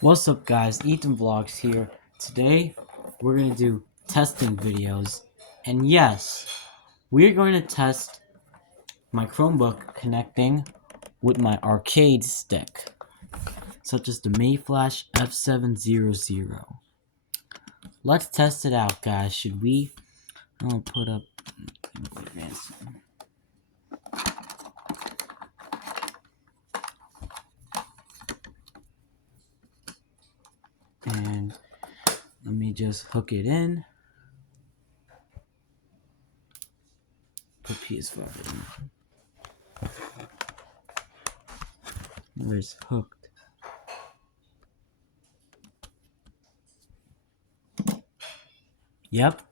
What's up guys, Ethan Vlogs here. Today we're going to do testing videos, and yes, we're going to test my Chromebook connecting with my arcade stick, such as the Mayflash F700. Let's test it out guys, should we? I'm going to put up and let me just hook it in. Put PS5 in. Where's hooked? Yep.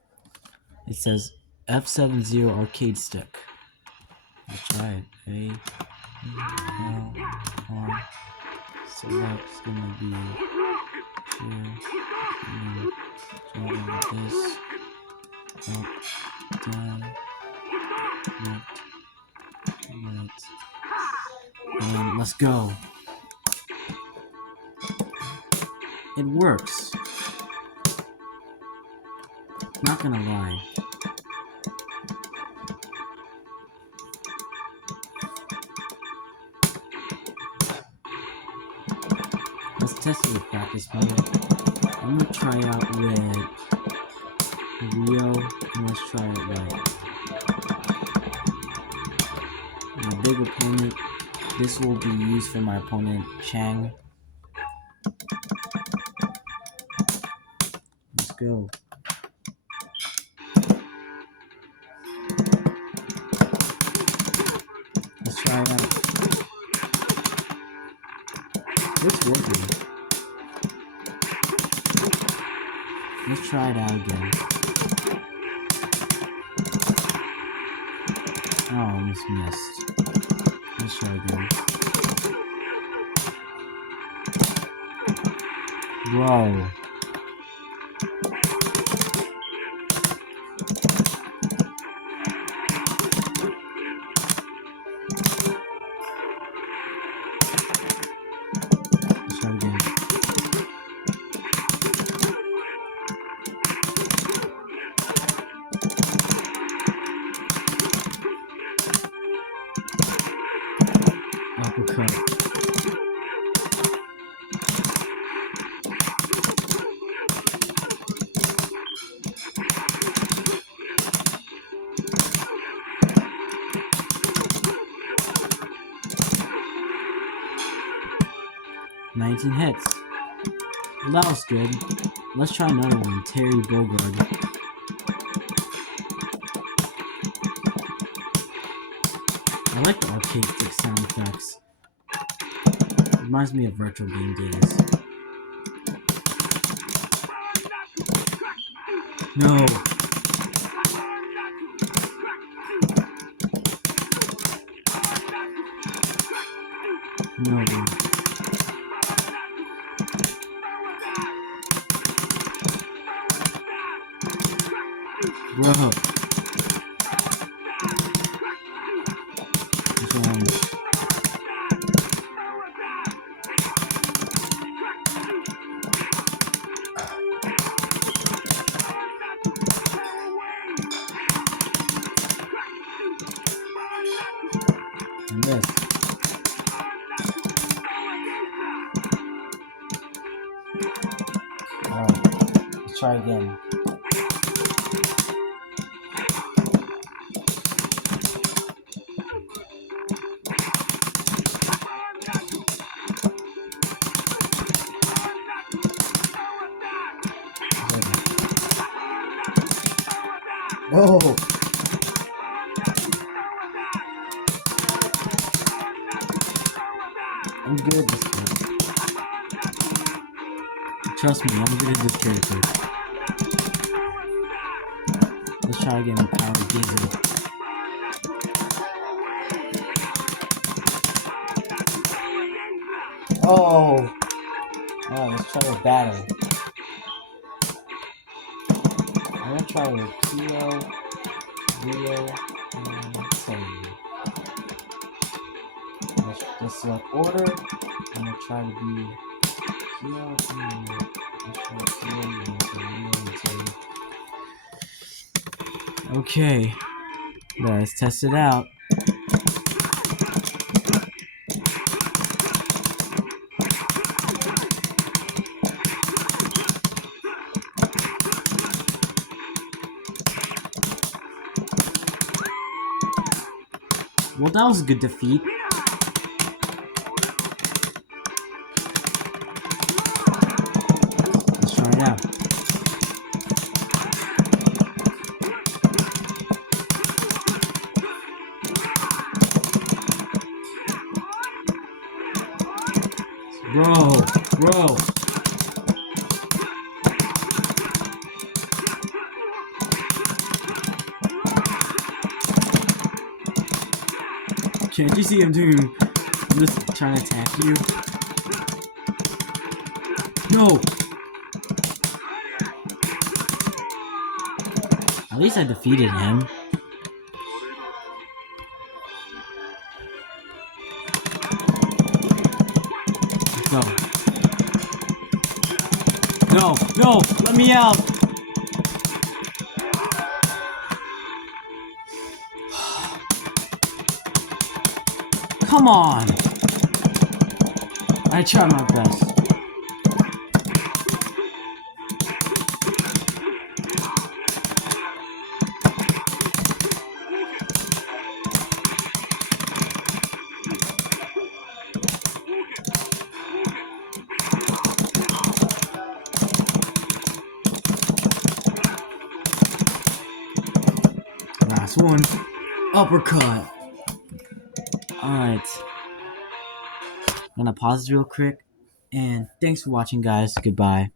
It says F70 arcade stick. Let's try it. A, so that's gonna be here. And this. Up, down, left, right. And let's go. It works. Not gonna lie. Let's test it with practice mode. I'm gonna try out with Rio, and let's try it right. My big opponent. This will be used for my opponent, Chang. Let's go. Let's try it out. It's working. Let's try it out again. Oh, I almost missed. Let's try again. Whoa. Let's try again. Uppercut. Nineteen hits. Well, that was good. Let's try another one. Terry Bogard. I like the arcade stick sound effects. Reminds me of retro game days. No. No. Bro. What's wrong? And this. Alright, let's try again. Oh! I'm good at this game. Trust me, I'm good at this character. Let's try again with Power Gizzy. Oh! Oh, let's try with Battle. I'm gonna try with Kyo, Rio, and Sony. Let's select order. I'm gonna try to be Okay, let's test it out. Well, that was a good defeat. Let's try it out. Bro. Can't you see I'm just trying to attack you? No! At least I defeated him. Let's go. No! Let me out! Come on! I tried my best. Last one. Uppercut. Alright. I'm gonna pause real quick. And thanks for watching, guys. Goodbye.